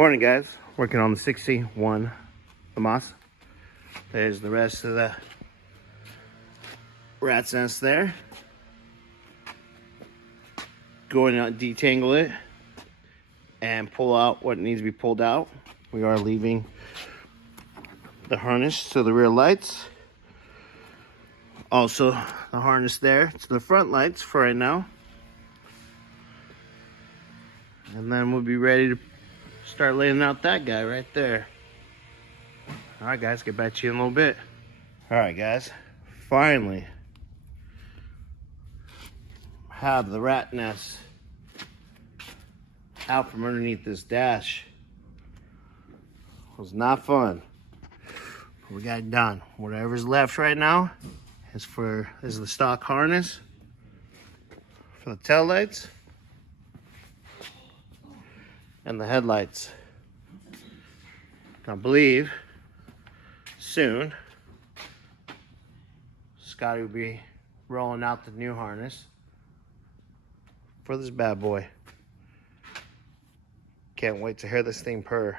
Morning, guys. Working on the 61 Lamas. There's the rest of the rat's nest there. Going to detangle it and pull out what needs to be pulled out. We are leaving the harness to the rear lights. Also, the harness there to the front lights for right now. And then we'll be ready to start laying out that guy right there. All right, guys, get back to you in a little bit. All right, guys, finally have the rat nest out from underneath this dash. It was not fun, but we got it done. Whatever's left right now is the stock harness for the tail lights and the headlights. I believe soon Scotty will be rolling out the new harness for this bad boy. Can't wait to hear this thing purr.